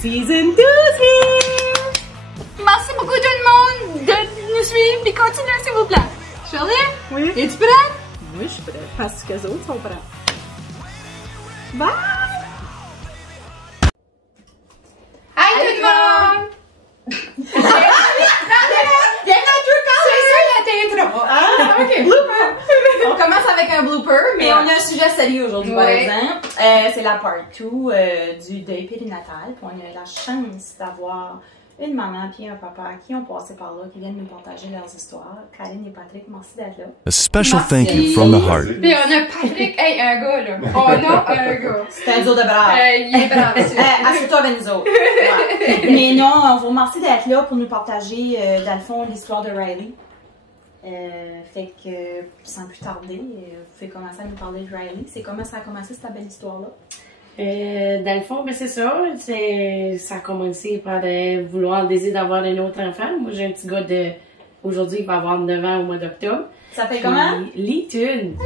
Season 2's here! Merci beaucoup tout le monde de nous suivre et continuer s'il vous plaît. Shirley? Oui? Es-tu prête? Oui, je suis prête. Parce que les autres sont prêts. Bye! Hi tout le monde! C'est ça l'intro! Ah, ok. On commence avec un blooper, mais on a un sujet sérieux aujourd'hui, par exemple. C'est la part 2 du deuil périnatal. Puis on a eu la chance d'avoir une maman et un papa qui ont passé par là, qui viennent nous partager leurs histoires. Karine et Patrick, merci d'être là. A special thank you from the heart. Puis on a Patrick, hey, un gars là. On a un gars. C'est un duo de brave. Il est brave, assieds-toi avec nous autres. Ouais. Mais non, on vous remercie d'être là pour nous partager, dans le fond, l'histoire de Riley. Fait que, sans plus tarder, vous pouvez commencer à nous parler de Riley. C'est comment ça a commencé cette belle histoire-là? Dans le fond, ben c'est ça. Ça a commencé par vouloir le désir d'avoir un autre enfant. Moi, j'ai un petit gars aujourd'hui qui va avoir 9 ans au mois d'octobre. Ça fait comment? Litune.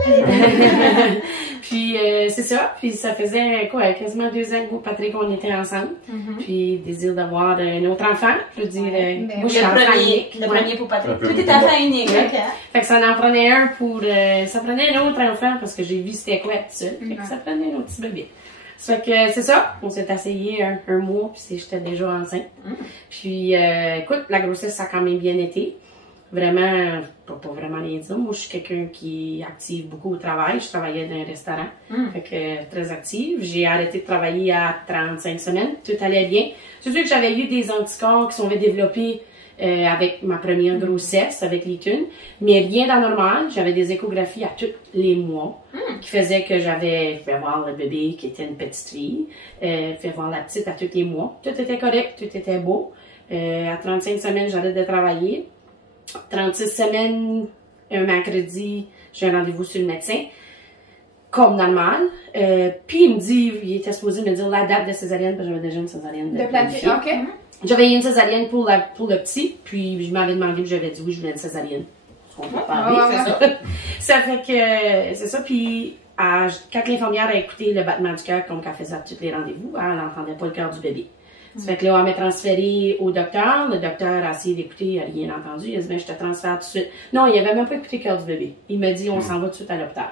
Puis c'est ça. Puis ça faisait quoi, quasiment 2 ans que Patrick, on était ensemble. Puis désir d'avoir un autre enfant. Je veux dire, moi, je suis enfant unique. Le premier pour Patrick. Tout est enfant unique. Ouais. Fait que ça en prenait un pour... ça prenait un autre enfant parce que j'ai vu c'était quoi tout seul. Fait que ça prenait un autre petit bébé. Fait que c'est ça, on s'est essayé un mois, puis j'étais déjà enceinte. Puis écoute, la grossesse, ça a quand même bien été. Vraiment, pas vraiment rien dire. Moi, je suis quelqu'un qui est active beaucoup au travail. Je travaillais dans un restaurant, fait que très active. J'ai arrêté de travailler à 35 semaines, tout allait bien. C'est sûr que j'avais eu des anticorps qui sont développés avec ma première grossesse, avec Litune, mais rien d'anormal. J'avais des échographies à tous les mois qui faisaient que j'avais fait voir le bébé qui était une petite fille, fait voir la petite à tous les mois. Tout était correct, tout était beau. À 35 semaines, j'arrête de travailler. 36 semaines, un mercredi, j'ai un rendez-vous sur le médecin, comme normal. Puis il me dit, il était supposé me dire la date de césarienne, parce que j'avais déjà une césarienne. De planifier, ok. J'avais une césarienne pour le petit, puis je m'avais demandé, puis j'avais dit oui, je voulais une césarienne. On peut parler, c'est ça. Ça fait que, c'est ça, puis quand l'infirmière a écouté le battement du cœur, comme qu'elle faisait à tous les rendez-vous, elle n'entendait pas le cœur du bébé. Ça fait que là, on m'a transféré au docteur. Le docteur a essayé d'écouter, il n'a rien entendu. Il a dit, ben, je te transfère tout de suite. Non, il n'avait même pas écouté le cœur du bébé. Il m'a dit, on s'en va tout de suite à l'hôpital.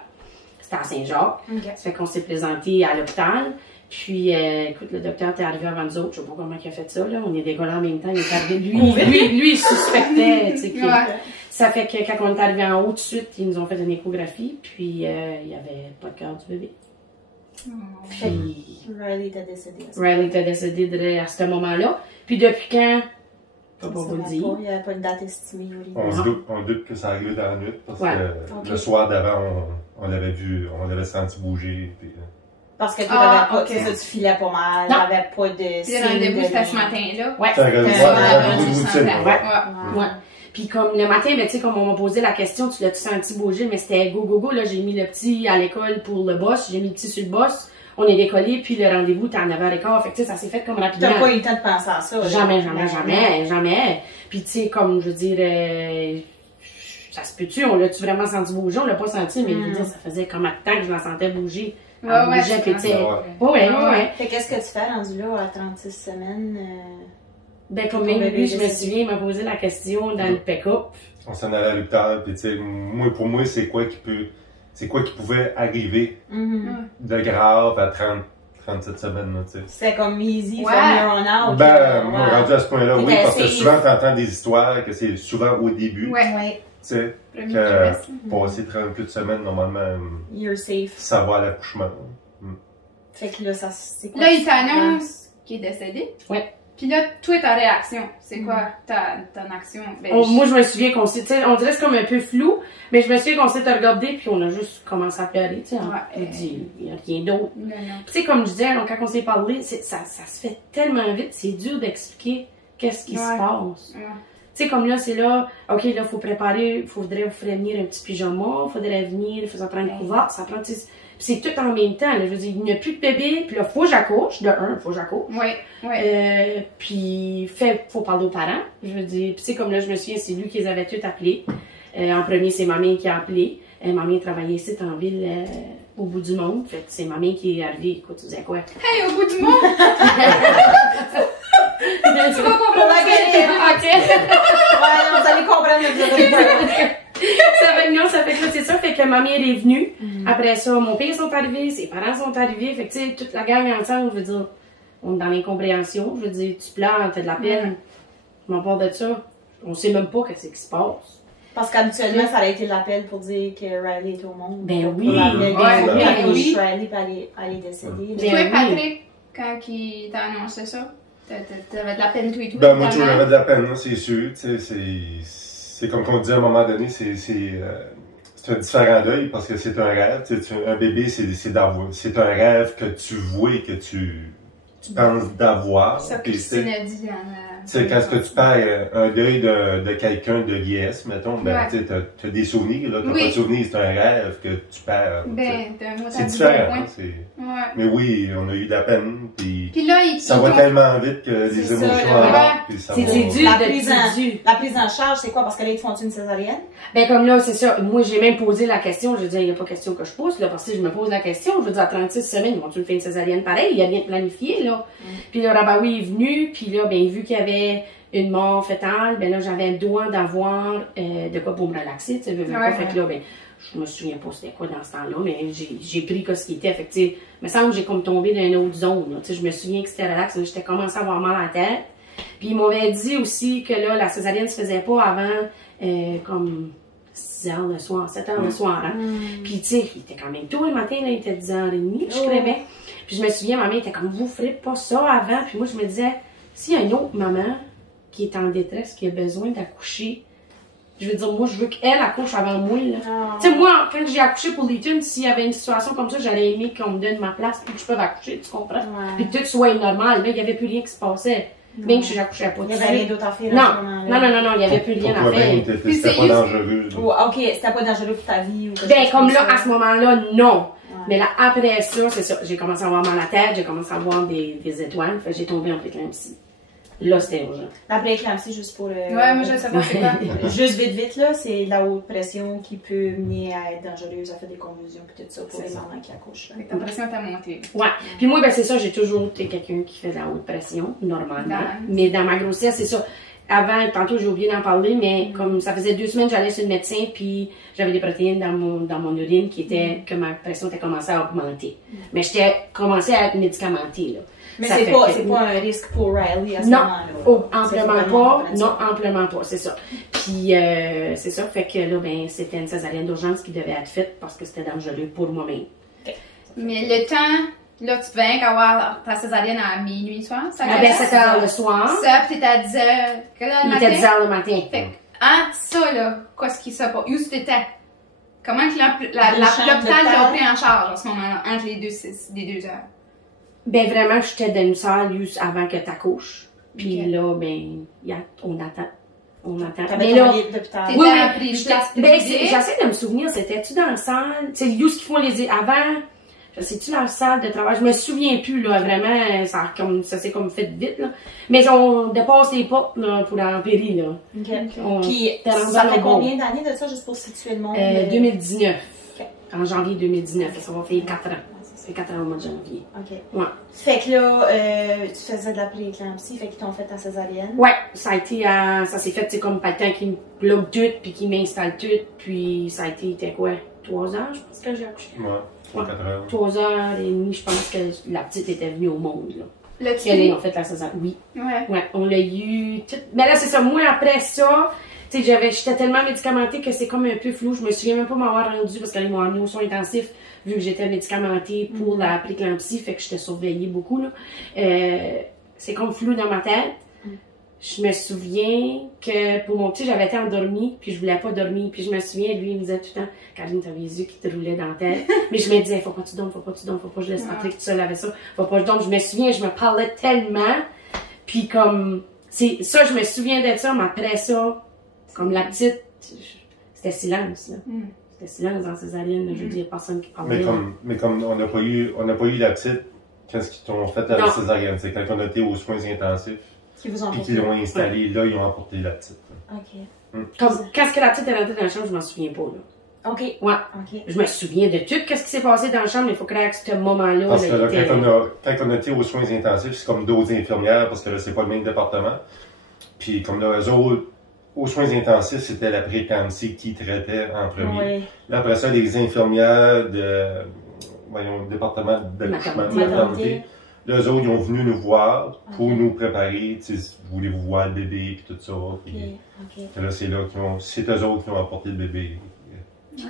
C'était à Saint-Jacques. Ça fait qu'on s'est présenté à l'hôpital. Puis, écoute, le docteur était arrivé avant nous autres. Je sais pas comment il a fait ça, là. On est des gars là en même temps. Il est arrivé, lui, il suspectait, tu sais, ça fait que quand on est arrivé en haut tout de suite, ils nous ont fait une échographie. Puis, il n'y avait pas le cœur du bébé. Puis, Riley était décédé. Riley était décédé à ce moment-là. Puis depuis quand? Je peux pas vous le dire. Il n'y avait pas de date estimée. On doute que ça arrive dans la nuit parce que le soir d'avant, on l'avait vu, on l'avait senti bouger. Puis, parce que tu n'avais pas, tu filais pas mal, tu n'avais pas de signe. Le rendez-vous c'était ce matin-là. Ouais. Puis comme le matin, ben, tu sais, comme on m'a posé la question, tu l'as-tu senti bouger, mais c'était go, là, j'ai mis le petit à l'école pour le boss, j'ai mis le petit sur le boss, on est décollé, puis le rendez-vous était à 9h15, fait que tu sais, ça s'est fait comme rapidement. T'as pas eu le temps de penser à ça? Jamais. Puis tu sais, comme, je veux dire, ça se peut-tu, on l'a-tu vraiment senti bouger, on l'a pas senti, mais je veux dire, ça faisait comme un temps que je la sentais bouger. Ouais. Fait qu'est-ce que tu fais rendu là à 36 semaines? Ben, comme même lui, je me souviens, il m'a posé la question dans le pick-up. On s'en allait à l'hôpital, puis tu sais, pour moi, c'est quoi qui pouvait arriver de grave à 37 semaines, tu sais. C'est comme easy from here on out. Ben, moi, rendu à ce point-là, oui, parce que souvent, t'entends des histoires que c'est souvent au début. Ouais. Tu sais, que passer 38 semaines, normalement, you're safe. Ça va à l'accouchement. Fait que là, ça, c'est quoi? Là, il t'annonce qu'il est décédé. Ouais. Puis là, toi, ta réaction, c'est quoi ton action? Ben, moi, je me souviens qu'on s'est, on dirait que c'est comme un peu flou, mais je me souviens qu'on s'est regardé puis on a juste commencé à pleurer, tu sais. On dit, il n'y a rien d'autre. Tu sais, comme je disais, donc, quand on s'est parlé, ça se fait tellement vite, c'est dur d'expliquer qu'est-ce qui se passe. Tu sais, comme là, c'est là, ok, là, faut préparer, faudrait venir un petit pyjama, faudrait venir, il faut prendre une couverte, ça prend, tu sais, c'est tout en même temps, là, je veux dire, il n'y a plus de bébé, puis là, faut que j'accouche, faut que j'accouche. Puis, faut parler aux parents, je veux dire, puis c'est comme là, je me souviens, c'est lui qui les avait tous appelés. En premier, c'est ma mère qui a appelé. Ma mère travaillait ici, en ville, au bout du monde, fait que c'est ma mère qui est arrivée, écoute, tu disais quoi? Hey, au bout du monde! Ouais, non, vous allez comprendre le ça fait que là, c'est ça. Fait que ma mère est venue. Après ça, mon père sont arrivés, ses parents sont arrivés. Fait que, tu sais, toute la gang ensemble, je veux dire, on est dans l'incompréhension. Je veux dire, tu pleures, t'as de la peine. Je m'en parle de ça. On sait même pas qu'est-ce qui se passe. Parce qu'habituellement, ça aurait été l'appel pour dire que Riley est au monde. Ben oui. Oui. Riley allait décéder. Toi, Patrick, quand il t'a annoncé ça, t'avais de la peine, toi et tout? Ben, moi, toujours, j'avais de la peine, hein, c'est sûr. C'est comme qu'on dit à un moment donné, c'est un différent d'œil parce que c'est un rêve. Un bébé, c'est un rêve que tu vois et que tu penses d'avoir. Ça, Christine a dit quand est-ce que tu perds un deuil de quelqu'un de vieillesse, mettons, ben, tu as des souvenirs, là, t'as pas de souvenirs, c'est un rêve que tu perds. C'est différent. Mais oui, on a eu de la peine, puis là, ça va tellement vite que les émotions embarquent, puis ça va... La prise en charge, c'est quoi? Parce que là, ils te font une césarienne? Ben, comme là, c'est ça. Moi, j'ai même posé la question. Je veux dire, il n'y a pas question que je pose, là, parce que je me pose la question. Je veux dire, à 36 semaines, ils vont-tu me faire une césarienne pareil? Il y a rien de planifié, là. Puis le Rabaoui est venu, puis là, ben, vu qu'il y avait une mort fétale, ben là, j'avais le droit d'avoir de quoi pour me relaxer, tu sais, fait que là, ben, je me souviens pas c'était quoi dans ce temps-là, mais j'ai pris ce qui était, fait que, tu sais, il me semble que j'ai comme tombé dans une autre zone, tu sais, je me souviens que c'était relax, j'étais commencé à avoir mal à la tête, puis ils m'avaient dit aussi que là, la césarienne se faisait pas avant, comme 6 heures le soir, 7 heures le soir, hein. Puis, tu sais, il était quand même tôt le matin, là, il était 10h30, je crevais. Puis je me souviens, ma mère était comme, vous ferez pas ça avant, puis moi, je me disais, s'il y a une autre maman qui est en détresse, qui a besoin d'accoucher, je veux dire, moi, je veux qu'elle accouche avant moi, là. Tu sais, moi, quand j'ai accouché pour l'Étude, s'il y avait une situation comme ça, j'aurais aimé qu'on me donne ma place puis que je peux accoucher, tu comprends? Puis que tout soit normal, là, il n'y avait plus rien qui se passait. Même si j'accouchais pas. Il n'y avait rien d'autre à faire. Non, il n'y avait plus rien à faire. C'était pas dangereux. Ok, c'était pas dangereux pour ta vie ou ben, comme là, à ce moment-là, non. Mais là, après ça, c'est ça. J'ai commencé à avoir mal à la tête, j'ai commencé à avoir des étoiles, fait que j'ai tombé en préclampsie. Là, c'était urgent. La préclampsie, juste pour le... Ouais, moi, je sais pas c'est quoi. Juste vite, là, c'est la haute pression qui peut mener à être dangereuse, à faire des convulsions, puis tout ça, pour les mamans qui accouchent. Ta pression t'a monté. Ouais. Puis moi, ben, c'est ça, j'ai toujours été quelqu'un qui fait de la haute pression, normalement. Mais dans ma grossesse, c'est ça. Avant, tantôt, j'ai oublié d'en parler, mais comme ça faisait 2 semaines, j'allais chez le médecin, puis j'avais des protéines dans mon urine qui étaient, que ma pression était commencée à augmenter. Mais j'étais commencé à être médicamentée, là. Mais c'est pas un risque pour Riley à ce moment-là. Non, amplement pas. Non, amplement pas, c'est ça. Puis, c'est ça, fait que là, ben, c'était une césarienne d'urgence qui devait être faite parce que c'était dangereux pour moi-même. Okay. Mais le temps, là, tu devais avoir ta césarienne à minuit soir? Ah, ben, 7 heures le soir. Ça, puis t'étais à 10 heures, quelle heure le matin? Il était 10 heures le matin. Fait que, ça, là, qu'est-ce qui s'est passé? Où t'étais? Comment que l'hôpital l'a pris en charge à ce moment-là, entre les 2 heures? Ben, vraiment, j'étais dans une salle juste avant que t'accouches. Puis là, ben, on attend. T'avais ton lit d'hôpital. Oui, j'essaie de me souvenir, c'était-tu dans la salle? Tu sais, juste qu'ils font avant, je sais-tu dans la salle de travail? Je me souviens plus, là, vraiment, ça s'est comme fait vite, là. Mais on dépasse les portes, là, pour la péri, là. Puis, ça fait combien d'années de ça, juste pour situer le monde? 2019. En janvier 2019, ça va faire 4 ans. Ça fait 4 ans au mois de janvier. OK. Ouais. Fait que là, tu faisais de la prééclampsie, fait qu'ils t'ont fait ta césarienne. Ouais, ça s'est fait, c'est comme pas le temps qu'ils me bloquent tout, puis qu'ils m'installent tout, puis ça a été, quoi, 3 heures, je pense que j'ai accouché. Ouais, 4 heures. 3 heures et demie, je pense que la petite était venue au monde, là. L'as-tu Ils ont fait la césarienne, oui. Ouais, on l'a eu tout. Mais là, c'est ça, moi, après ça, tu sais, j'étais tellement médicamentée que c'est comme un peu flou. Je me souviens même pas m'avoir rendu parce qu'ils m'ont amené aux soins intensifs vu que j'étais médicamentée pour la prééclampsie, fait que j'étais surveillée beaucoup, là. C'est comme flou dans ma tête. Je me souviens que pour mon petit, j'avais été endormie, puis je voulais pas dormir. Puis je me souviens, lui, il me disait tout le temps, Karine, t'avais les yeux qui te roulaient dans la tête. Mais je me disais, faut pas que tu dormes, faut pas que je laisse Patrick tout seul avec ça, faut pas que je dorme. Je me souviens, je me parlais tellement, puis comme, c'est ça, je me souviens d'être ça, mais après ça, comme la petite, c'était silence, là. C'était silence dans césarienne, je veux dire, personne qui parlait. Mais comme on n'a pas eu la petite, qu'est-ce qu'ils t'ont fait à la césarienne? C'est quand on était aux soins intensifs. Puis qu'ils l'ont installé, là, ils ont emporté la petite. OK. Comme, quand la petite est rentrée dans la chambre, je m'en souviens pas, là. OK. Ouais. OK. Je me souviens de tout, qu'est-ce qui s'est passé dans la chambre, mais il faut que ce moment-là. Parce que là, quand on était aux soins intensifs, c'est comme d'autres infirmières, parce que là, c'est pas le même département. Puis comme là, eux autres, aux soins intensifs, c'était la prééclampsie qui traitait en premier. Oui. Là, après ça, les infirmières voyons, département d'accouchement, maternité, là, eux autres, ils ont venu nous voir pour nous préparer, tu sais, voulez-vous voir le bébé, puis tout ça. Puis là, c'est eux autres qui ont apporté le bébé.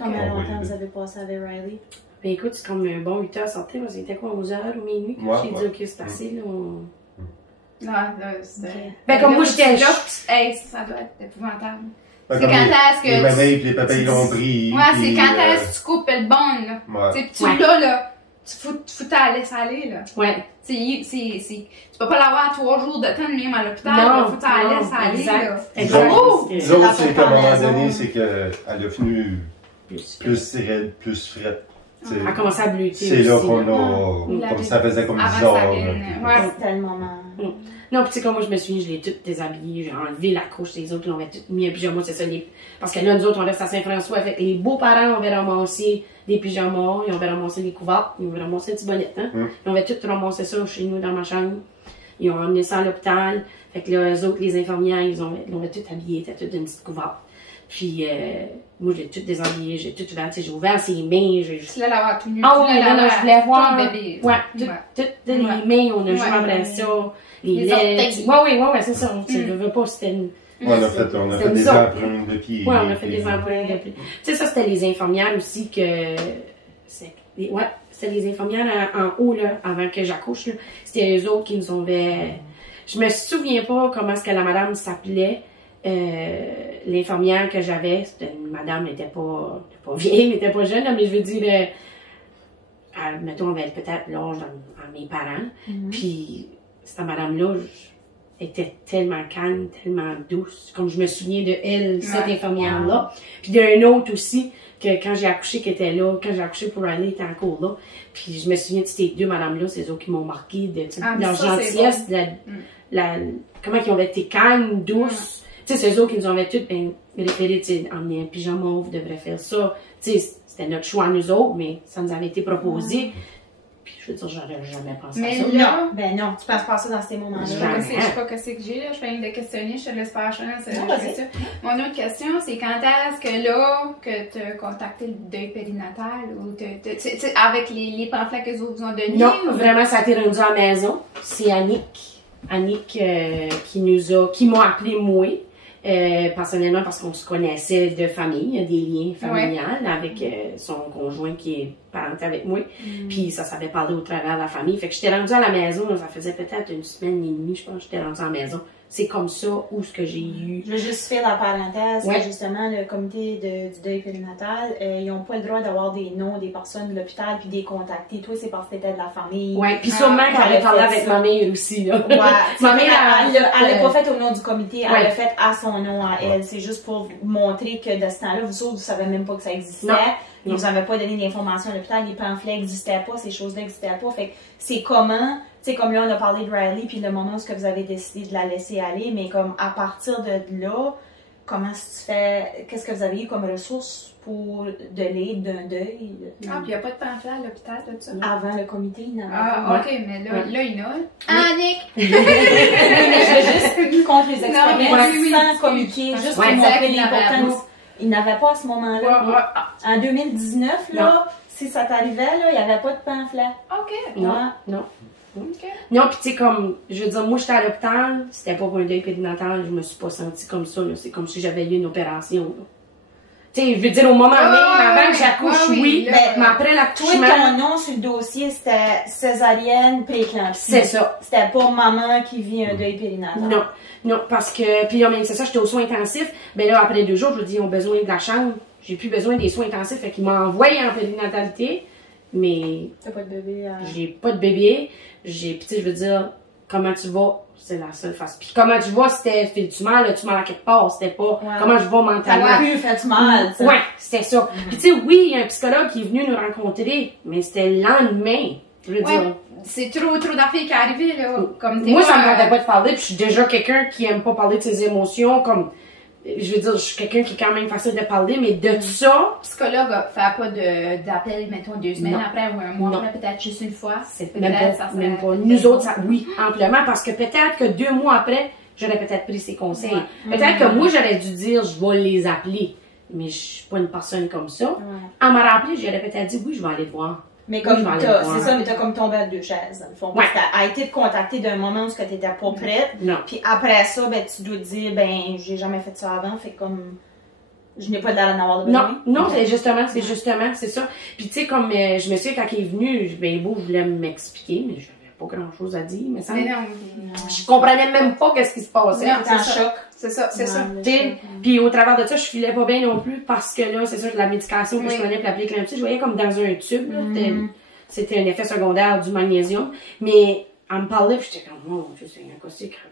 Combien longtemps vous avez passé avec Riley? Ben écoute, c'est comme un bon 8 heures sortir, c'était quoi, 11 heures ou minuit? J'ai dit, ok, c'est assez, là. Non, là, c'est... Ben comme moi, j'étais là. Hey, ça doit être épouvantable. Ben, C'est quand est-ce que... Les mamelles et les papas, ils l'ont pris. Ouais, c'est puis, quand est-ce que tu coupes le bon, là. Ouais. Tu sais, tu là, tu fous ta laisse aller, là. Ouais. Tu peux pas l'avoir 3 jours de temps de même à l'hôpital, Non, faut ta laisse aller, exact. là. Exact. Oh! Les autres, la c'est qu'à un moment maison. donné, c'est qu'elle a fini Plus. raide, plus frette. t'sais. Elle a commencé à bleuter C'est là aussi, qu'on là. a, comme ça faisait comme 10 Avant heures. sa ligne, ouais. C'était le moment. Non, pis tu sais, comme moi, je me souviens, je l'ai toute déshabillée, j'ai enlevé la couche, les autres l'ont tout mis un pyjama, c'est ça, parce que là, nous autres, on reste à Saint-François, avec les beaux-parents, on avait ramassé des pyjamas, ils ont ramassé des couvertes, ils ont ramassé un petit bonnet, hein. Ils ont tout ramassé ça chez nous, dans ma chambre. Ils ont emmené ça à l'hôpital. Fait que là, eux autres, les infirmières, ils l'ont tout habillé, c'était toute une petite couverte. Puis, moi, j'ai tout déshabillé, j'ai tout ouvert, j'ai ouvert ses mains, j'ai Tu voulais l'avoir tout nu. Ah oui, non, je voulais voir. Ton bébé. Ouais, toutes les mains, on a joué après ça. Les orteils. Ouais, c'est ça. Tu veux pas, c'était une. On a fait des empreintes de pieds. Ouais, on a fait des empreintes de pieds. Tu sais, ça, c'était les infirmières aussi que. Ouais, c'était les infirmières en haut, là, avant que j'accouche, là. C'était eux autres qui nous ont fait. Je me souviens pas comment est-ce que la madame s'appelait. L'infirmière que j'avais, c'était une madame, elle était pas vieille, elle était pas jeune, mais je veux dire, mettons, elle avait peut-être l'âge à mes parents. Puis, cette madame-là, elle était tellement calme, tellement douce. Comme je me souviens de elle, cette infirmière-là. Puis, il y a un autre aussi, que quand j'ai accouché, qui était là, quand j'ai accouché pour Riley, elle était encore là. Puis, je me souviens de ces deux madames-là, c'est eux qui m'ont marqué, de leur gentillesse, comment ils ont été calmes, douces. Tu sais, c'est eux qui nous ont toutes référé, tu sais, emmener un pyjama, vous devrez faire ça. Tu sais, c'était notre choix, nous autres, mais ça nous avait été proposé. Puis, je veux dire, j'aurais jamais pensé à ça. Mais là, Ben non, tu penses pas ça dans ces moments-là. je sais pas ce que j'ai là, je fais rien de questionner, je te laisse faire chance. Mon autre question, c'est quand est-ce que là, que tu as contacté le deuil périnatal ou avec les pamphlets que les autres vous ont donnés? Non, vraiment, ça a été rendu à la maison. C'est Annick qui m'a appelé moi. Personnellement parce qu'on se connaissait de famille, il y a des liens familiales avec son conjoint qui est parenté avec moi, puis ça s'avait parlé au travers de la famille, fait que j'étais rendue à la maison, ça faisait peut-être une semaine et demie, je pense que j'étais rendue à la maison. C'est comme ça où ce que j'ai eu. Je veux juste faire la parenthèse, Ouais. que justement, le comité du deuil périnatal, ils n'ont pas le droit d'avoir des noms des personnes de l'hôpital puis de les contacter. Toi, c'est parce que t'étais de la famille. Ouais, puis sûrement qu'elle avait parlé avec ma mère aussi, là. Ouais. Ma mère, elle l'a pas fait au nom du comité, elle Ouais. l'a fait à son nom, à elle. C'est juste pour montrer que de ce temps-là, vous autres, vous savez même pas que ça existait. Non. Ils vous avaient pas donné d'informations à l'hôpital, les pamphlets n'existaient pas, ces choses-là n'existaient pas. Fait que c'est comment, tu sais, comme là, on a parlé de Riley, puis le moment où vous avez décidé de la laisser aller, mais comme à partir de là, comment tu fais, qu'est-ce que vous avez eu comme ressources pour de l'aide d'un deuil? Ah, puis il n'y a pas de pamphlet à l'hôpital, tout ça? Avant le comité, il n'avait Ah, pas. ok, mais là, il y en a. Annick! Mais je veux juste contre les expériences, oui, sans communiquer, juste pour Ouais, montrer exact, l'importance. Il n'avait pas à ce moment-là. En 2019, là, si ça t'arrivait, là, il n'y avait pas de pamphlet. Ok. Non. Ok. Non, puis tu sais, comme, je veux dire, moi, j'étais à l'hôpital, c'était pas pour un deuil périnatal, je me suis pas sentie comme ça, là. C'est comme si j'avais eu une opération, là. Tu sais, je veux dire, au moment même, avant que j'accouche, oui, mais après Toi, l'accouchement. ton nom sur le dossier, c'était césarienne prééclampsie. C'est ça. C'était pas maman qui vit un deuil périnatal. Non, parce que, puis là, même, c'est ça, j'étais aux soins intensifs, ben là, après 2 jours, je me dis, ils ont besoin de la chambre, j'ai plus besoin des soins intensifs, fait qu'ils m'ont envoyé en périnatalité, mais T'as pas de bébé. j'ai pas de bébé, puis tu sais, je veux dire, comment tu vas, c'est la seule face. Puis comment tu vas, c'était, fais-tu mal, là, tu mal à quelque part, c'était pas, comment je vais T'as mentalement. plus fait mal, tu sais. Ouais, c'était ça. Puis tu sais, oui, il y a un psychologue qui est venu nous rencontrer, mais c'était le lendemain, je veux dire. C'est trop d'affaires qui arrivaient, là. Comme Moi, ça me tentait pas de parler, puis je suis déjà quelqu'un qui aime pas parler de ses émotions, comme, je veux dire, je suis quelqu'un qui est quand même facile de parler, mais de ça, Le psychologue fait pas d'appel, mettons, 2 semaines Non. après ou un mois Non. après, peut-être juste une fois. c'est Peut-être même ça pas, serait- même pas. Nous autres, ça, oui, amplement, parce que peut-être que 2 mois après, j'aurais peut-être pris ses conseils. Peut-être que moi, j'aurais dû dire, je vais les appeler. Mais je suis pas une personne comme ça. En me rappeler, j'aurais peut-être dit, oui, je vais aller te voir. Mais comme c'est ça, mais t'as comme tombé à 2 chaises, dans le fond. Parce que t'as été te contacter d'un moment où tu n'étais pas prête. Non. Puis après ça, ben, tu dois te dire, ben, j'ai jamais fait ça avant, fait comme, je n'ai pas l'air d'en avoir de besoin. Non, c'est justement, c'est ça. Puis tu sais, comme, je me souviens quand il est venu, ben, beau, je voulais m'expliquer, mais j'avais pas grand chose à dire, mais ça. Je comprenais même pas qu'est-ce qui se passait. J'étais en choc. C'est ça. Puis au travers de ça, je filais pas bien non plus parce que là, c'est sûr que la médication que je prenais pour la prééclampsie, je voyais comme dans un tube, là. C'était un effet secondaire du magnésium. Mais elle me parlait, puis j'étais comme, oh, je sais, un cas grave.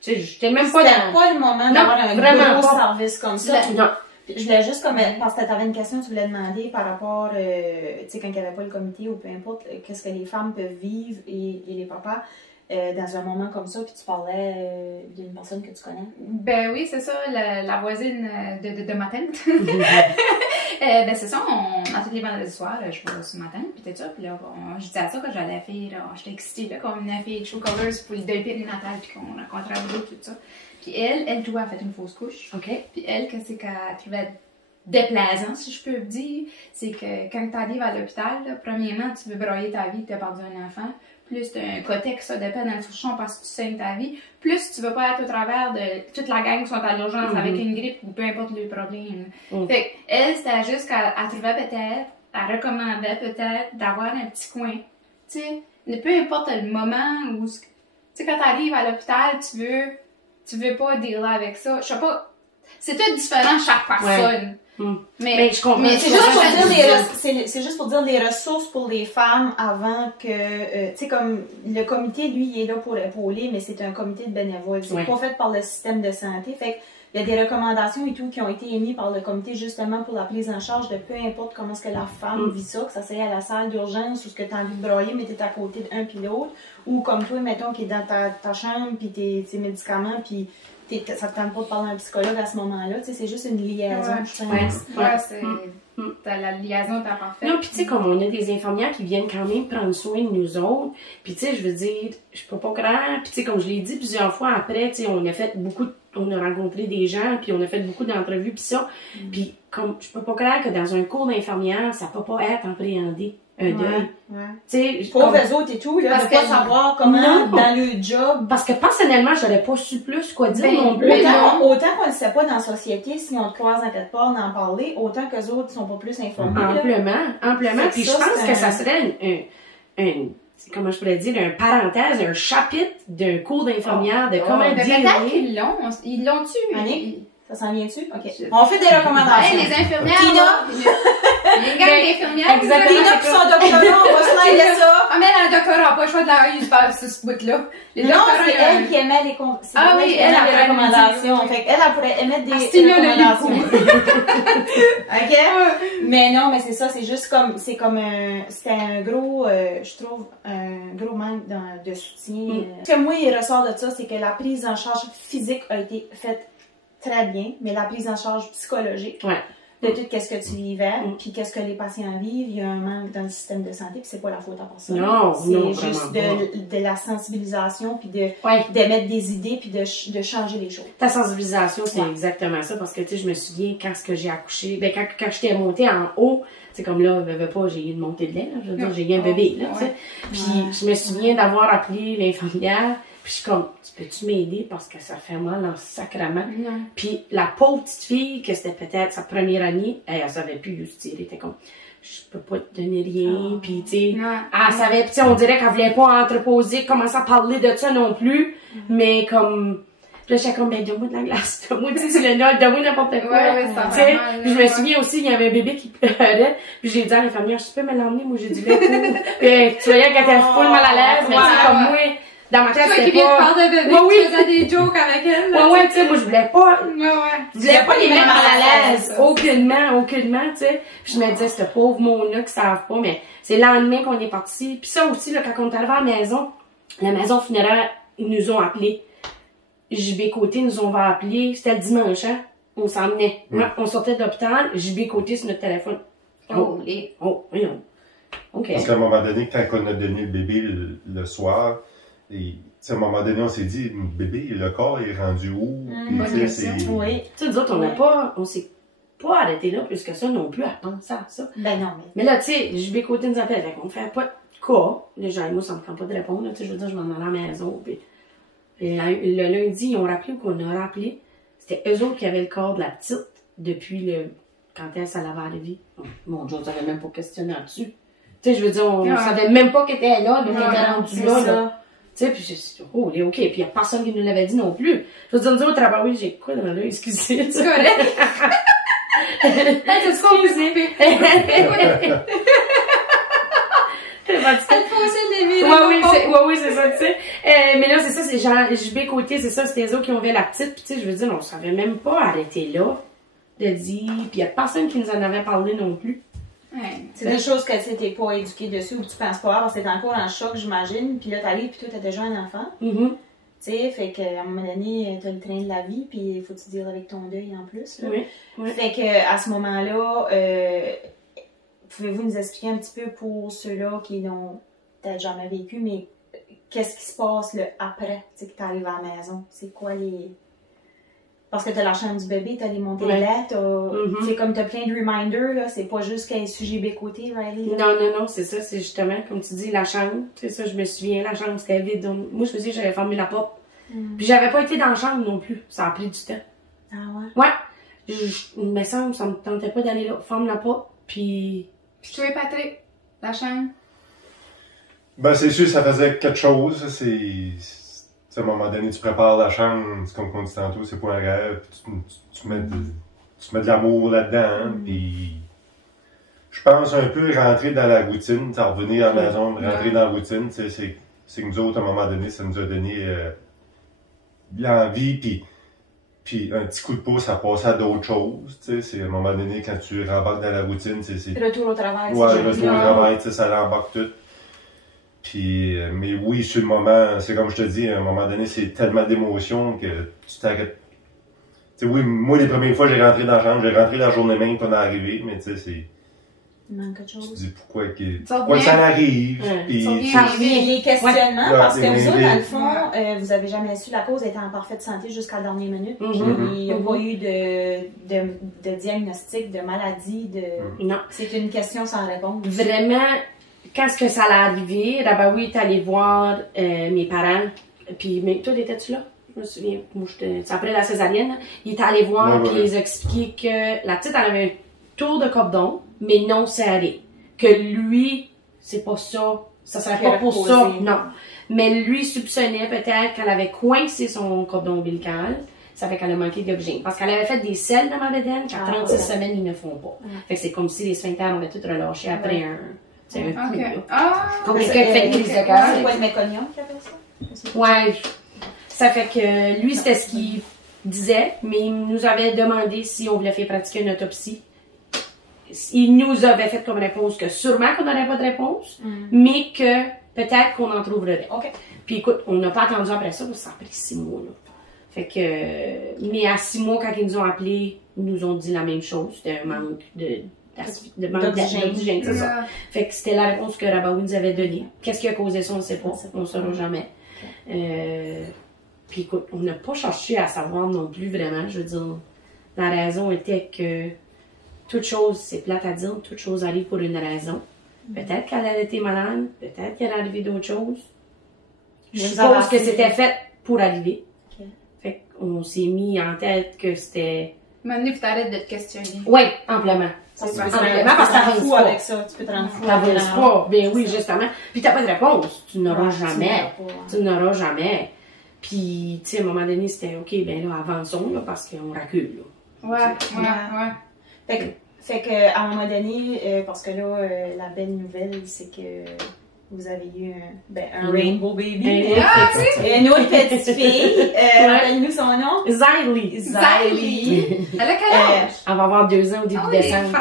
Tu sais, j'étais même pas C'était pas le moment d'avoir un gros service comme ça. Non. Je voulais juste, comme, parce que tu avais une question, tu voulais demander par rapport, tu sais, quand il n'y avait pas le comité ou peu importe, qu'est-ce que les femmes peuvent vivre et les papas dans un moment comme ça, puis tu parlais d'une personne que tu connais. Ben oui, c'est ça, la voisine de ma tante. Ben c'est ça, dans tous les vendredis soirs, je vais sur ma tante, puis tout ça, puis là, je disais à ça quand j'allais faire, j'étais excitée, là, qu'on venait faire show colors pour le deuil périnatal, puis qu'on rencontrait à vous, tout ça. Puis elle, tout a fait une fausse couche. OK. Puis elle, qu'est-ce qu'elle trouvait déplaisant, si je peux dire, c'est que quand tu arrives à l'hôpital, là, premièrement, tu veux broyer ta vie, tu as perdu un enfant. Plus tu as un cotex, ça dépend dans le fourchon parce que tu saignes ta vie. Plus tu veux pas être au travers de toute la gang qui sont à l'urgence avec une grippe ou peu importe le problème. Fait elle, c'était juste qu'elle trouvait peut-être, elle recommandait peut-être d'avoir un petit coin. Tu sais, peu importe le moment où, tu sais, quand tu arrives à l'hôpital, tu veux pas dealer avec ça. Je sais pas, c'est tout différent chaque personne. Mais je comprends. Mais c'est juste pour dire les ressources pour les femmes avant que, tu sais, comme le comité, lui, il est là pour épauler, mais c'est un comité de bénévoles. C'est pas fait par le système de santé. Fait que il y a des recommandations et tout qui ont été émises par le comité justement pour la prise en charge de peu importe comment est-ce que la femme vit ça, que ça soit à la salle d'urgence ou ce que tu as envie de broyer, mais tu es à côté d'un puis l'autre, ou comme toi, mettons, qui est dans ta chambre, puis tes médicaments, puis ça te tente pas de parler à un psychologue à ce moment-là, tu sais, c'est juste une liaison. T'as la liaison, t'as parfaite. Non, puis tu sais, comme on a des infirmières qui viennent quand même prendre soin de nous autres, puis tu sais, je veux dire, je peux pas croire, puis tu sais, comme je l'ai dit plusieurs fois après, tu sais, on a rencontré des gens, puis on a fait beaucoup d'entrevues, puis ça, puis comme, je peux pas croire que dans un cours d'infirmière, ça peut pas être appréhendé. Un deuil. Tu sais, pauvres autres et tout, là, de pas savoir comment dans le job. Parce que personnellement, j'aurais pas su plus quoi dire non plus. Autant qu'on ne sait pas dans la société, si on te croise dans quelque part d'en parler, autant qu'eux autres sont pas plus informés. Amplement. Puis je pense que ça serait comment je pourrais dire, un parenthèse, un chapitre d'un cours d'infirmière de comment dire. Peut-être qu'ils l'ont-tu? Annick, ça s'en vient-tu? OK. On fait des recommandations. Les infirmières. Les gars d'infirmières. Exactement. Tina pis son doctorat, on va se laisser ça. Ah, mais le doctorat, pas le choix de la rue, ce bout-là. Non, c'est elle qui émet les recommandations. Fait qu'elle pourrait émettre des recommandations. OK? Mais non, mais c'est ça, c'est juste comme, c'était un gros, je trouve, un gros manque de soutien. Ce que moi, il ressort de ça, c'est que la prise en charge physique a été faite très bien, mais la prise en charge psychologique de tout qu'est-ce que tu vivais, puis qu'est-ce que les patients vivent, il y a un manque dans le système de santé, puis c'est pas la faute à personne. Non, c'est juste de la sensibilisation, puis de mettre des idées, puis de changer les choses. Ta sensibilisation, c'est exactement ça, parce que tu sais, je me souviens quand j'ai accouché, ben quand j'étais montée en haut, c'est comme là, j'ai eu une montée de lait, là, je veux dire, j'ai eu un bébé, là, tu sais. Puis je me souviens d'avoir appelé l'infirmière. Puis je suis comme, peux-tu m'aider parce que ça fait mal en sacrament. Puis la pauvre petite fille, que c'était peut-être sa première année, elle savait plus où se tirer. Elle était comme, je peux pas te donner rien. Puis tu sais, elle savait, puis on dirait qu'elle voulait pas entreposer, commencer à parler de ça non plus. Mais comme, là j'étais comme, ben donne-moi de la glace, donne-moi du Tylenol, donne-moi n'importe quoi. Puis je me souviens aussi, il y avait un bébé qui pleurait. Puis j'ai dit à l'infirmière, je peux me l'emmener, moi j'ai du lait pour. Puis tu voyais qu'elle était full mal à l'aise, mais c'est comme moi. Dans ma tête, c'était pas... Toi qui viens de parler de bébé, tu faisais des jokes avec elle. Tu sais, moi, je voulais pas... Je voulais pas les mettre mal à l'aise. Aucunement, tu sais. Je me disais, ce pauvre monde-là qui savent pas, mais c'est le lendemain qu'on est parti. Puis ça aussi, là, quand on est arrivé à la maison funéraire, ils nous ont appelés. JB Côté nous ont appelés. C'était le dimanche, hein. On s'en venait. On sortait de l'hôpital, JB Côté sur notre téléphone. OK. Parce qu'à un moment donné, quand on a donné le bébé le soir, et à un moment donné, on s'est dit, bébé, le corps est rendu où? Puis, bonne tu sais, question. Oui. Tu sais, nous autres, on s'est pas arrêté là plus que ça non plus à penser à ça. Ben non, Mais là, tu sais, je vais côté nous appelle, fait qu'on fait pas de cas. Les gens, moi, ça me prend pas de répondre, là, tu sais, je veux dire, je m'en allais à la maison, puis le lundi, ils ont rappelé ou qu'on a rappelé. C'était eux autres qui avaient le corps de la petite depuis quand elle l'avait arrivé. Oh, mon Dieu, on savait même pas questionner là-dessus. Tu sais, je veux dire, on savait même pas qu'elle était là, donc elle était rendue là. Tu sais, puis j'ai dit, oh, OK, puis il y a personne qui nous l'avait dit non plus. Je veux dire, nous autres, ah, oui, j'ai quoi dans l'œil, excusez. C'est correct. C'est ce qu'on peut couper. Oui, c'est ça, tu sais. Mais là, c'est ça, c'est genre, JB côté, c'est ça, c'était eux autres qui ont vu la petite, puis tu sais, je veux dire, on savait même pas arrêter là, de dire, puis il y a personne qui nous en avait parlé non plus. Ouais. C'est des choses que tu t'es pas éduqué dessus ou que tu penses pas parce que t'es encore en choc, j'imagine, puis là, t'arrives, puis toi, t'as déjà un enfant. Mm-hmm. Tu sais, fait qu'à un moment donné, t'as le train de la vie, puis il faut que tu deals avec ton deuil en plus. Là. Oui. Fait que à ce moment-là, pouvez-vous nous expliquer un petit peu pour ceux-là qui n'ont peut-être jamais vécu, mais qu'est-ce qui se passe là, après, tu sais, que t'arrives à la maison? C'est quoi les... Parce que t'as la chambre du bébé, t'as les montées de lait, tu sais, comme t'as plein de reminders, là, c'est pas juste qu'elle est sujet bécoté, Riley. Là. Non, c'est ça, c'est justement, comme tu dis, la chambre, c'est ça, je me souviens, la chambre, c'était vide, donc, moi, je me dis, j'avais fermé la porte, puis j'avais pas été dans la chambre non plus, ça a pris du temps. Ah ouais? Ouais, il me semble, ça me tentait pas d'aller là, ferme la porte, puis... Puis toi, Patrick, la chambre? Ben, c'est sûr, ça faisait quelque chose, à un moment donné, tu prépares la chambre, comme on dit tantôt, c'est pas un rêve, tu mets de l'amour là-dedans, puis je pense un peu rentrer dans la routine, revenir à la maison, rentrer dans la routine, c'est que nous autres, à un moment donné, ça nous a donné l'envie, puis un petit coup de pouce à passer à d'autres choses, c'est à un moment donné, quand tu rembarques dans la routine, c'est... Retour au travail. Ouais, retour au travail, ça l'embarque tout. Puis, mais oui, sur le moment, c'est comme je te dis, à un moment donné, c'est tellement d'émotions que tu t'arrêtes. Tu sais, oui, moi, les premières fois, j'ai rentré dans la chambre, j'ai rentré la journée même qu'on est arrivé, mais tu sais, c'est... Il manque quelque chose. Tu te dis pourquoi ça arrive. Puis, Ça revient les questionnements, parce que vous autres, dans le fond, vous avez jamais su la cause, était en parfaite santé jusqu'à la dernière minute. Puis il n'y a pas eu de diagnostic, de maladie, Non. C'est une question sans réponse. Vraiment, quand est-ce que ça allait arriver, Rabaoui est allé voir mes parents, puis mais toi, étais-tu là? Je me souviens, moi, c'est après la césarienne, il est allé voir, puis ils ont expliqué que la petite, elle avait un tour de cordon, mais non serré. Que lui, c'est pas ça, ça serait pas pour ça, non. Mais lui soupçonnait peut-être qu'elle avait coincé son cordon ombilical, ça fait qu'elle a manqué d'oxygène. Parce qu'elle avait fait des selles dans ma bédaine qu'à 36 semaines, ils ne font pas. Fait que c'est comme si les sphincters avaient tout relâché après un coup, là. Comme quelqu'un qui fait une crise de cœur. C'est quoi le mécognon qui appelle ça? Ouais. Ça fait que lui, c'était ce qu'il disait, mais il nous avait demandé si on voulait faire pratiquer une autopsie. Il nous avait fait comme réponse que sûrement qu'on n'aurait pas de réponse, mais que peut-être qu'on en trouverait. OK. Puis écoute, on n'a pas attendu après ça, parce que ça a pris 6 mois, là. Fait que, mais à 6 mois, quand ils nous ont appelés, ils nous ont dit la même chose. C'était un manque d'oxygène, c'est ça. Fait que c'était la réponse que Rabaoui nous avait donnée. Qu'est-ce qui a causé ça, on ne sait pas. On ne saura jamais. Puis écoute, on n'a pas cherché à savoir non plus vraiment. Je veux dire, la raison était que toute chose, c'est plate à dire, toute chose arrive pour une raison. Peut-être qu'elle a été malade, peut-être qu'elle est arrivé d'autres choses. Je suppose que c'était fait pour arriver. Fait qu'on s'est mis en tête que c'était... Maintenant, tu t'arrêtes de te questionner. Oui, amplement. Parce que tu peux te rendre fou avec ça. Tu peux te rendre fou. T'avances pas. Ben oui, justement. Puis t'as pas de réponse. Tu n'auras jamais. Tu n'auras jamais. Puis, tu sais, à un moment donné, c'était OK, ben là, avançons, là, parce qu'on recule, là. Ouais. Fait que, à un moment donné, parce que là, la belle nouvelle, c'est que vous avez eu un rainbow baby. Une autre petite fille. Rappelle-nous son nom. Zaylee. Elle a quel âge? Elle va avoir 2 ans au début décembre.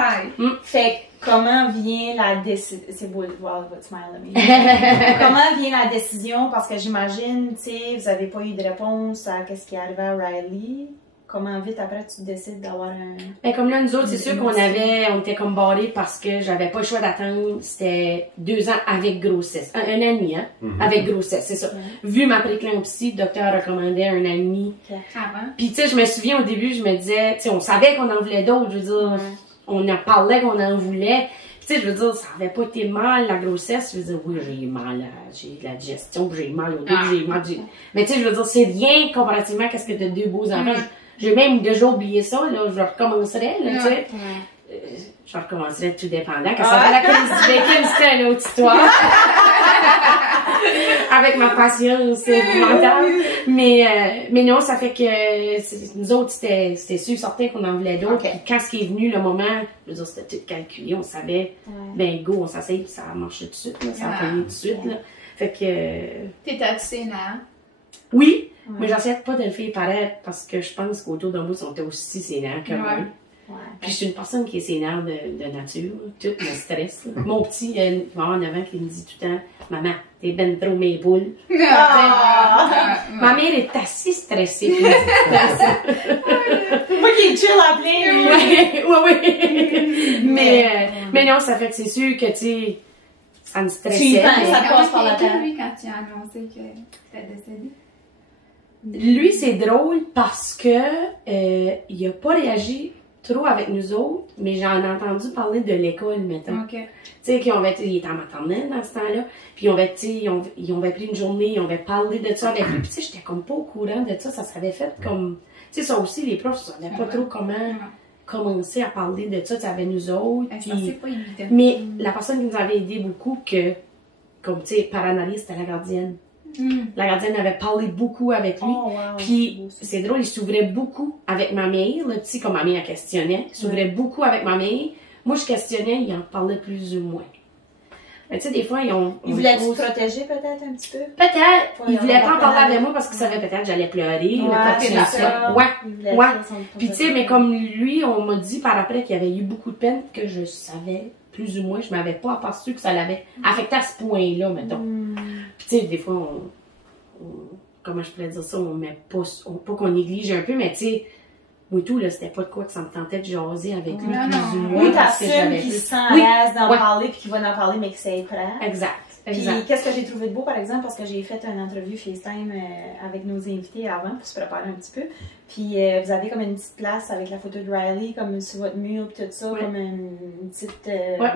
Fait que, comment vient la décision... C'est beau de voir votre smile, là. Comment vient la décision? Parce que j'imagine, tu sais, vous avez pas eu de réponse à qu'est-ce qui est arrivé à Riley. comment vite après tu décides d'avoir un... Ben, comme là, nous autres, c'est sûr qu'on était comme barrés parce que j'avais pas le choix d'attendre. C'était 2 ans avec grossesse. Un an et demi, hein? Avec grossesse, c'est ça. Vu ma préclampsie, le docteur recommandait 1 an et demi. Avant. Puis, tu sais, je me souviens au début, je me disais, tu sais, on savait qu'on en voulait d'autres. Je veux dire, on en parlait qu'on en voulait. Puis, tu sais, je veux dire, ça avait pas été mal, la grossesse. Je veux dire, oui, j'ai mal, j'ai de la digestion, puis j'ai mal au dos, j'ai mal. Mais, tu sais, je veux dire, c'est rien comparativement à ce que t'as 2 beaux enfants. J'ai même déjà oublié ça, là. Je recommencerais, là, tu sais. Je recommencerais tout dépendant. Quand ça fait la crise du bacon, c'était une autre histoire. Avec ma patience mentale. Mais non, ça fait que nous autres, c'était sûr, certain qu'on en voulait d'autres. Puis quand ce qui est venu, le moment, je veux dire, c'était tout calculé. On savait, ben go, on s'asseye, puis ça a marché tout de suite, là. Ça a payé tout de suite, là. Fait que... T'étais-tu sénère? Oui, mais j'essaie pas de le faire paraître parce que je pense qu'autour de moi, ils sont aussi sénères que moi. Puis je suis une personne qui est sénère de nature, tout me stresse. Mon petit, il va avoir 9 ans, qui me dit tout le temps, maman, t'es ben trop mes boules. Ma mère est assez stressée. Moi qui est chill à plein. Oui. Mais non, ça fait que c'est sûr que, tu sais, ça me stressait. Tu y penses, ça te passe par la tête. Lui, quand tu as annoncé que t'étais décédée? Lui, c'est drôle parce que il a pas réagi trop avec nous autres, mais j'en ai entendu parler de l'école, mettons. OK. Tu sais, il était en maternelle dans ce temps-là, puis ils ont pris une journée, ils ont parlé de ça avec lui, puis tu sais, j'étais comme pas au courant de ça, ça s'avait fait comme... Tu sais, ça aussi, les profs, ils savaient pas trop comment commencer à parler de ça, tu sais, avec nous autres. Ça, c'est pas évident. Mais la personne qui nous avait aidé beaucoup, comme tu sais, par analyse, c'était la gardienne. La gardienne avait parlé beaucoup avec lui. Puis c'est drôle, il s'ouvrait beaucoup avec ma mère. Le petit, comme ma mère questionnait, il s'ouvrait beaucoup avec ma mère. Moi, je questionnais, il en parlait plus ou moins. Mais tu sais, des fois, il voulait te protéger peut-être un petit peu? Peut-être. Il voulait pas en parler avec moi parce qu'il savait peut-être que j'allais pleurer. C'est ça. Ouais. Puis tu sais, mais comme lui, on m'a dit par après qu'il y avait eu beaucoup de peine que je savais plus ou moins, je m'avais pas aperçu que ça l'avait affecté à ce point-là, mettons. Puis tu sais, des fois, comment je pourrais dire ça, on met pas qu'on néglige un peu, mais tu sais, moi tout, là, c'était pas de quoi que ça me tentait de jaser avec lui, plus ou moins. Oui, t'assumes qu'il se sent à l'aise d'en parler, puis qu'il va en parler, mais que c'est prêt. Exact. Puis qu'est-ce que j'ai trouvé de beau, par exemple, parce que j'ai fait une entrevue FaceTime avec nos invités avant pour se préparer un petit peu. Puis vous avez comme une petite place avec la photo de Riley, comme sur votre mur, puis tout ça, comme une petite...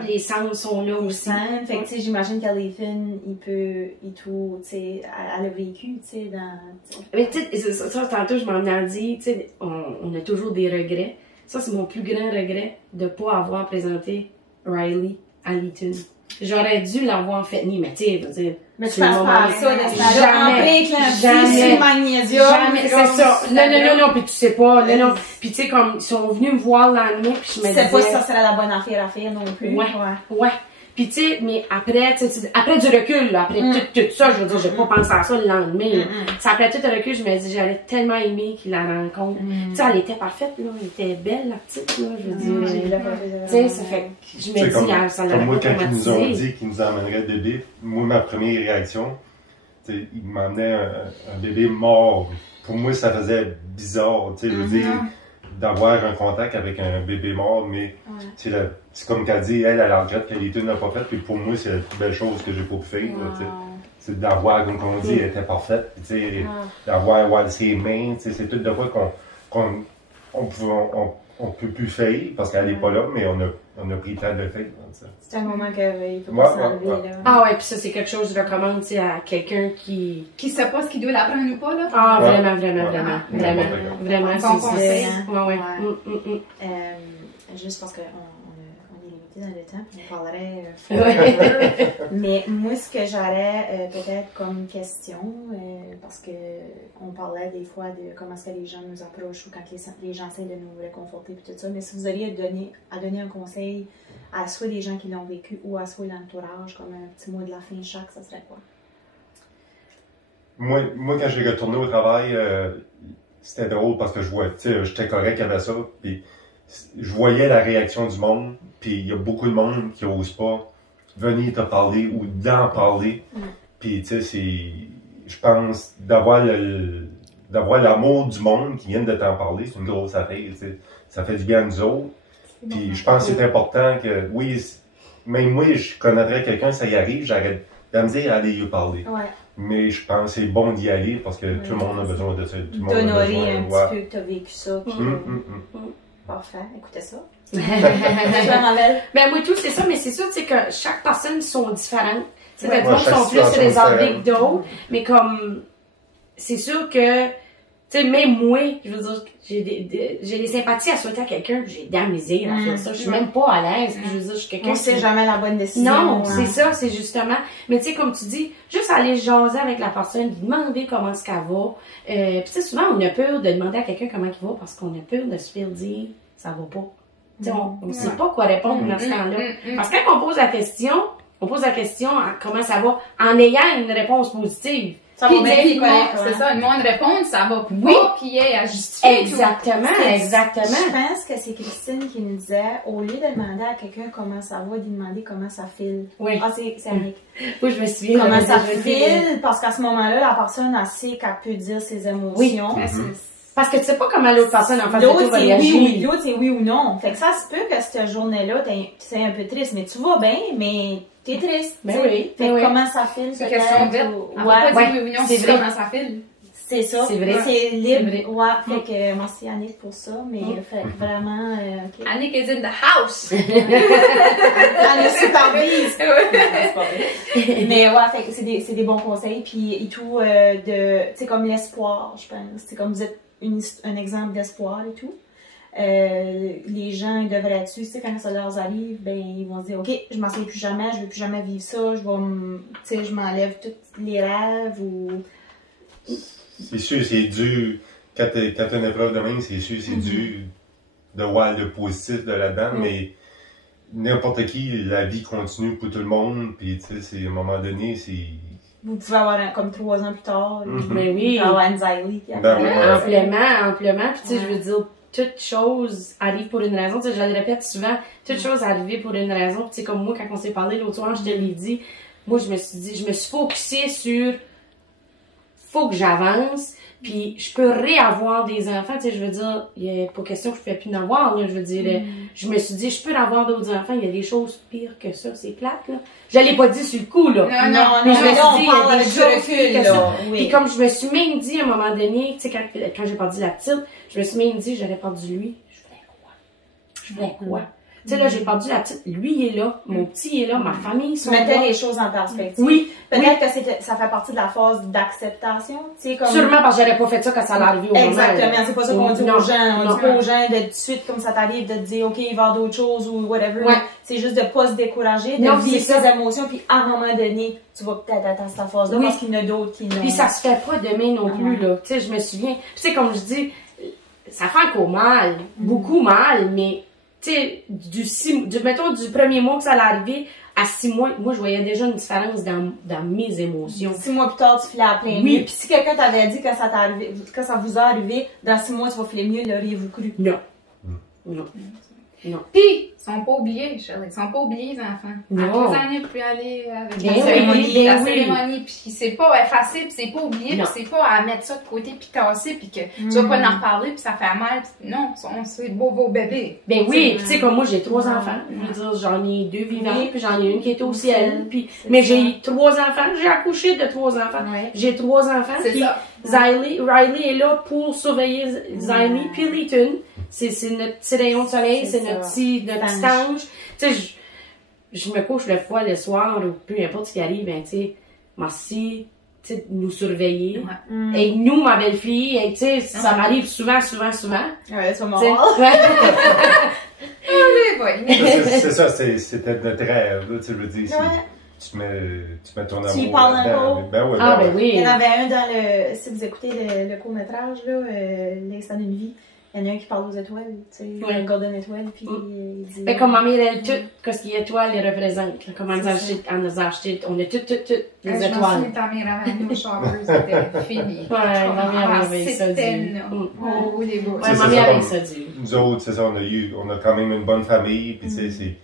les cendres sont là aussi. Fait que tu sais, j'imagine qu'Aléphine, tu sais, elle a vécu, tu sais, dans... Mais tu sais, ça, tantôt, je m'en ai dit, tu sais, on a toujours des regrets. Ça, c'est mon plus grand regret de pas avoir présenté Riley à l'Eton. J'aurais dû l'avoir fait ni, mais tu sais, je veux dire. Mais tu penses pas à ça, jamais, jamais, c'est ça. Non, puis tu sais pas, non. Puis tu sais, comme, ils sont venus me voir le lendemain, puis je me disais... Tu sais pas si ça serait la bonne affaire à faire non plus. Ouais. Puis tu sais, mais après, après du recul, là, après tout ça, je veux dire, j'ai pas pensé à ça le lendemain. Ça, après tout le recul, je me dis, j'allais tellement aimer qu'il la rencontre. Tu sais, elle était parfaite, là, elle était belle, la petite, là, je veux dire. Tu sais, ça fait que je me dis, ça l'a comme moi, quand ils nous ont dit qu'ils nous emmèneraient le bébé, moi, ma première réaction, tu sais, ils m'emmenaient un bébé mort. Pour moi, ça faisait bizarre, tu sais, je veux dire, d'avoir un contact avec un bébé mort, mais c'est comme qu'elle dit, elle regrette que l'Eton n'a pas fait, puis pour moi, c'est la plus belle chose que j'ai pas pu faire, c'est d'avoir, comme on dit, elle était parfaite, tu sais, d'avoir ses mains, tu sais, c'est tout de fois qu'on peut plus faire, parce qu'elle n'est pas là, mais on a pris le temps de le faire. C'est un moment qu'il faut pas s'enlever, là. Ah ouais, puis ça, c'est quelque chose que je recommande, tu sais, à quelqu'un qui sait pas ce qu'il doit l'apprendre ou pas, là. Ah, vraiment, bon conseil. Juste parce qu'on est limité dans le temps, puis on parlerait mais moi, ce que j'aurais peut-être comme question, parce que on parlait des fois de comment est-ce que les gens nous approchent ou quand les gens essaient de nous réconforter puis tout ça, mais si vous auriez à donner un conseil à soit des gens qui l'ont vécu ou à soit l'entourage, comme un petit mot de la fin chaque, ça serait quoi? Moi, quand j'ai retourné au travail, c'était drôle parce que je vois, tu sais, j'étais correct avec ça, puis je voyais la réaction du monde, puis il y a beaucoup de monde qui n'ose pas venir te parler ou d'en parler. Puis tu sais, je pense d'avoir d'avoir l'amour du monde qui viennent de t'en parler, c'est une grosse affaire, tu sais. Ça fait du bien à nous autres. Puis je pense que c'est important que, oui, même moi, je connaîtrais quelqu'un, ça y arrive, j'arrête de me dire, allez y parler. Ouais. Mais je pense que c'est bon d'y aller parce que tout le monde a besoin de ça. D'honorer un petit peu que tu as vécu ça. Puis, parfait, écoutez ça. Ben moi tout, c'est ça, mais c'est sûr, tu sais, que chaque personne sont différentes. Tu sais, des sont plus réservés que d'autres, mais comme, c'est sûr que, tu sais, même moi, je veux dire, j'ai des sympathies à souhaiter à quelqu'un, j'ai de la misère à faire ça. Je suis même pas à l'aise. Je veux dire, je suis quelqu'un. On sait jamais la bonne décision. Non, c'est ça, c'est justement. Mais tu sais, comme tu dis, juste aller jaser avec la personne, lui demander comment est-ce qu'elle va. Puis tu sais, souvent, on a peur de demander à quelqu'un comment il va parce qu'on a peur de se faire dire ça va pas. Tu sais, on ne sait pas quoi répondre dans ce temps-là. Parce que quand on pose la question à comment ça va en ayant une réponse positive. Ça va bien, c'est ça, une bonne réponse, ça va pas qu'il y ait à justifier. Exactement. Je pense que c'est Christine qui me disait, au lieu de demander à quelqu'un comment ça va, de demander comment ça file. Oui. Ah, c'est Annick. Oui, je me souviens. Comment ça file, parce qu'à ce moment-là, la personne, elle sait qu'elle peut dire ses émotions. Oui. Parce que tu sais pas comment l'autre personne en face de toi va réagir. L'autre, c'est oui ou non. Fait que ça se peut que cette journée-là, t'es un peu triste, mais tu vas bien, mais t'es triste. Ben oui. Fait que comment ça file, c'est question de ouais, pas dire oui ou non, c'est comment ça file. C'est ça. C'est vrai. C'est libre. C'est vrai. Ouais. Fait que merci Annick pour ça, mais fait que vraiment, ok. Annick is in the house! Elle nous supervise. Mais ouais, fait que c'est des bons conseils, puis et tout, tu sais, comme l'espoir, je pense. C'est comme vous êtes un exemple d'espoir et tout. Les gens, ils devraient être, tu sais, quand ça leur arrive, ben, ils vont se dire, OK, je m'en souviens plus jamais, je veux plus jamais vivre ça, tu sais, je m'enlève tous les rêves ou... C'est sûr, c'est dur. Quand t'as une épreuve de même, c'est sûr, c'est dur de voir le positif de là-dedans, mais n'importe qui, la vie continue pour tout le monde, puis tu sais, à un moment donné, c'est... Vous pouvez avoir comme 3 ans plus tard, mais oui. avoir anxiety. Amplement, puis tu sais, je veux dire, toute chose arrive pour une raison, tu sais, je le répète souvent, toute chose arrive pour une raison, tu sais, comme moi, quand on s'est parlé l'autre soir, je te l'ai dit, moi, je me suis focusée sur faut que j'avance, puis je peux réavoir des enfants, tu sais, je veux dire, il y a pas question que je ne fais plus en avoir, là, je veux dire, je me suis dit, je peux avoir d'autres enfants, il y a des choses pires que ça, c'est plate, là. Je l'ai pas dit sur le coup, là. Non, mais je me suis dit, on il y a parle des avec choses du pires recul, que ça. là. Oui. Puis comme je me suis même dit, à un moment donné, tu sais, quand j'ai perdu la petite, je me suis même dit, j'aurais perdu lui, je voulais quoi? Tu sais, là, j'ai perdu la petite. Lui, il est là. Mon petit est là. Ma famille, sont là. Tu mettais les choses en perspective. Oui. Peut-être que ça fait partie de la phase d'acceptation. Tu sais, comme... Sûrement parce que j'aurais pas fait ça quand ça allait arriver au moment. Exactement. C'est pas ça qu'on dit aux gens. On dit pas aux gens de tout de suite, comme ça t'arrive, de te dire, OK, il va y avoir d'autres choses ou whatever. Ouais. C'est juste de pas se décourager, de vivre ses émotions. Puis à un moment donné, tu vas peut-être atteindre cette phase-là parce qu'il y en a d'autres qui n'ont. Puis ça se fait pas demain non plus, là. Tu sais, je me souviens. Tu sais, comme je dis, ça fait encore mal. Beaucoup mal, mais tu sais, mettons, du premier mois que ça allait arriver à 6 mois, moi, je voyais déjà une différence dans mes émotions. 6 mois plus tard, tu filais à plein mieux. Puis si quelqu'un t'avait dit quand ça vous est arrivé, dans 6 mois, tu vas filer mieux, l'auriez-vous cru? Non. Puis, ils sont pas oubliés, Shirley. Ils sont pas oubliés, les enfants. Non. À 3 années, vous pouvez aller avec la cérémonie. Puis c'est pas effacé, puis c'est pas oublié, puis c'est pas à mettre ça de côté, puis tasser, puis que tu vas pas en reparler, puis ça fait mal. Non, c'est vos bébés. Ben oui, puis tu sais, comme moi, j'ai 3 enfants. Je veux dire, j'en ai 2 vivants, puis j'en ai une qui est au ciel. Puis, mais j'ai 3 enfants. J'ai accouché de 3 enfants. J'ai 3 enfants. C'est ça. Riley est là pour surveiller Ziley, puis Leighton. C'est notre petit rayon de soleil, c'est notre petit ange. Tu sais, je me couche le soir, ou peu importe ce qui arrive, ben, tu sais, merci, tu sais, nous surveiller. Et nous, ma belle-fille, tu sais, ça m'arrive souvent. Ouais, c'est mort. C'est ça, c'était notre rêve, là, tu veux dire, tu mets ton amour. Tu y parles là-dedans. encore? Ben oui. Il y en avait un dans si vous écoutez le court-métrage, là, L'instant d'une vie, il y en a un qui parle aux étoiles, tu sais, le Golden Étoile, puis il dit... Ben, comme ma mère, elle, tout ce qui est étoile, les représente. Comme elle nous a acheté, on a toutes les étoiles. Je m'en souviens, ta mère avait nos chambres, c'était fini. Ouais, ma mère avait ça dit. Ouais, ma mère avait ça dit. Nous autres, c'est ça, on a quand même une bonne famille, puis tu sais,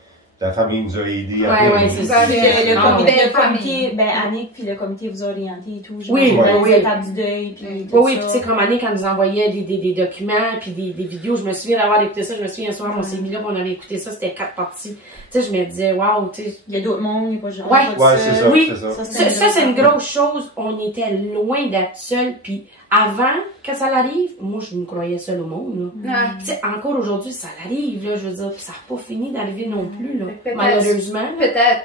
la famille nous a aidés. Ouais, c'est ça. Le comité, ben, Annick, puis le comité vous a orienté et tout. Oui, les étapes du deuil, puis tout oui, puis tu sais, comme Annick, elle nous envoyait des documents, puis des vidéos. Je me souviens d'avoir écouté ça. Je me souviens un soir, on s'est mis là, on avait écouté ça, c'était 4 parties. Tu sais, je me disais, waouh, tu sais. Il y a d'autres mondes, il n'y a pas de gens. Ouais, c'est ça. Oui, c'est ça, c'est une grosse chose. On était loin d'être seuls, puis avant que ça l'arrive, moi, je me croyais seule au monde, là. Tu sais, encore aujourd'hui, ça l'arrive, là, je veux dire, ça n'a pas fini d'arriver non plus, là. Malheureusement. Peut-être.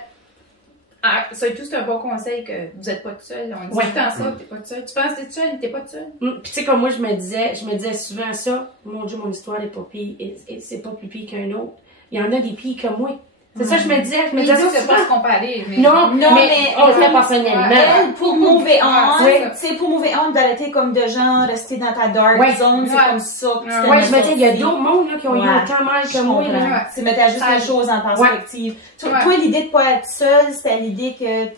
Ah, ça et tout, c'est un bon conseil que vous n'êtes pas tout seul. On dit tout le temps ça, t'es pas tout seul. Tu penses que t'es tout seul, t'es pas tout seul. Puis tu sais, comme moi, je me disais souvent ça, mon Dieu, mon histoire est pas pire, c'est pas plus pire qu'un autre. Il y en a des pires que moi. C'est ça, je me disais. Mais il dit que c'est pas se comparer. Mais... Non, mais on le fait personnellement. Elle, pour move on, c'est pour move on d'arrêter comme de gens, rester dans ta dark zone, c'est comme ça. Ouais, je me dis, il y a d'autres mondes, là, qui ont eu autant mal que moi, là. C'est mettre juste les choses en perspective. Toi, l'idée de pas être seule, c'était l'idée que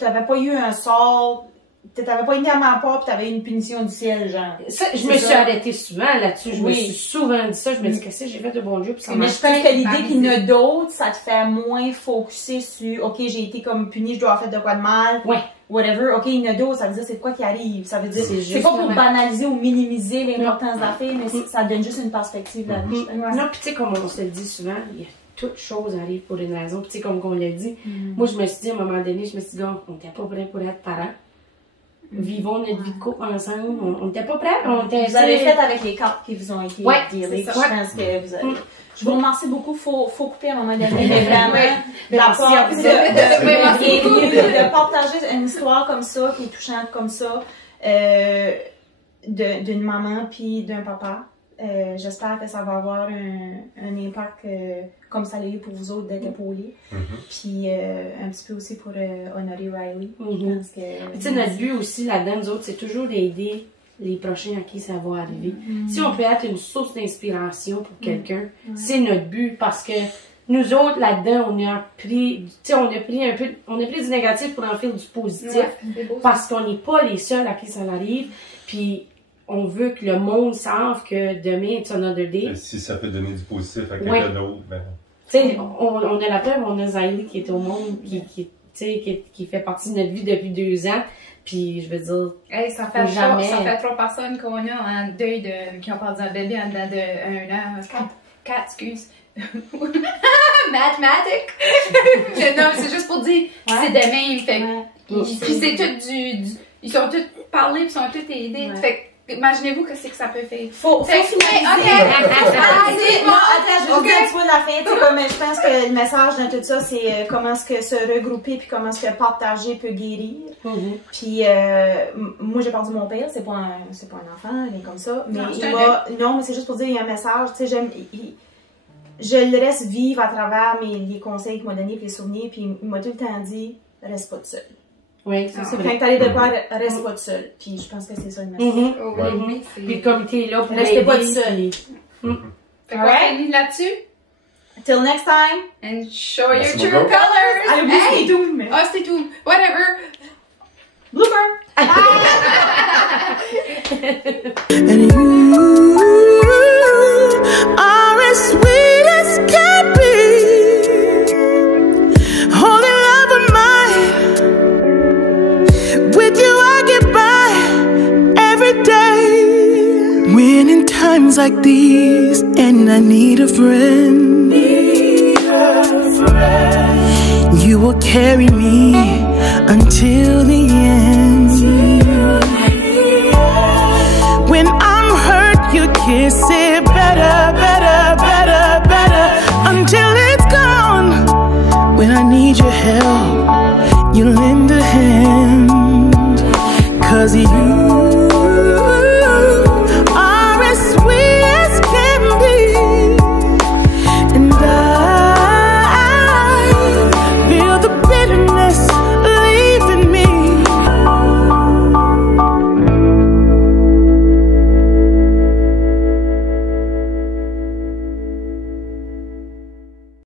t'avais pas eu un sort, t'avais pas une gamme à part pis t'avais une punition du ciel, genre. Ça, je me suis arrêtée souvent là-dessus. Je me suis souvent dit ça. Je me dis, qu'est-ce que j'ai fait de bon Dieu pis ça mais je pense que l'idée qu'il y en a d'autres, ça te fait moins focuser sur, ok, j'ai été comme punie, je dois avoir fait de quoi de mal. Ouais. Whatever. Ok, il y en a d'autres, ça veut dire c'est quoi qui arrive. Ça veut dire, c'est pas pour banaliser ou minimiser l'importance de la fille, mais ça donne juste une perspective là. Non, pis tu sais, comme on se le dit souvent, il y a toutes choses arrivent pour une raison. Pis tu sais, comme on l'a dit, moi, je me suis dit, à un moment donné, je me suis dit, on n'était pas prêts pour être parents. Vivons notre vie de couple ensemble. On n'était pas prêts. Vous avez fait avec les cartes qui vous ont été dealées. Je pense que vous avez... Je vous remercie beaucoup. Faut couper à un moment donné. Mais vraiment, de partager une histoire comme ça, qui est touchante comme ça, d'une maman puis d'un papa. J'espère que ça va avoir un impact comme ça l'a eu pour vous autres d'être épaulés. Puis un petit peu aussi pour honorer Riley. Parce que, tu sais, notre but aussi là-dedans, nous autres, c'est toujours d'aider les prochains à qui ça va arriver. Si on peut être une source d'inspiration pour quelqu'un, c'est notre but parce que nous autres là-dedans, on a pris du négatif pour en faire du positif parce qu'on n'est pas les seuls à qui ça arrive. Puis on veut que le monde sache que demain, it's another day. Si ça peut donner du positif à quelqu'un d'autre, ben... Tu sais, on a la preuve, on a Zayli qui est au monde, qui fait partie de notre vie depuis 2 ans. Puis, je veux dire, ça fait 3 personnes qu'on a en deuil qui ont perdu un bébé en dedans de 1 an. 4, excuse. Mathematique! Non, c'est juste pour dire, c'est de même. Fait puis c'est tout ils sont tous parlés, puis ils sont tous aidés. Fait imaginez-vous que c'est que ça peut faire. Faut finaliser. Non, attends, je vais vous dire un petit peu de la fin. Comme je pense que le message dans tout ça, c'est comment est-ce que se regrouper puis comment est-ce que partager peut guérir. Puis moi, j'ai perdu mon père. C'est pas un enfant, il est comme ça. Mais mais c'est juste pour dire, il y a un message. Tu sais, je le laisse vivre à travers les conseils qu'il m'a donnés, puis les souvenirs. Puis il m'a tout le temps dit, reste pas tout seul. Oui, c'est ça. Quand t'allais de quoi, reste pas tout seul. Puis je pense que c'est ça le message. Puis le comité est là pour restez pas tout seul. Fait qu'on finit là-dessus. Till next time. And show your true colors. Allez, stay tuned. Stay tuned. Whatever. Blooper. And you are as sweet as can be. Holy love of mine. With you I get by every day. When in times like these and I need a friend, you will carry me until the end. When I'm hurt, you kiss it better, better, better, better, until it's gone. When I need your help, you lend a hand, 'cause you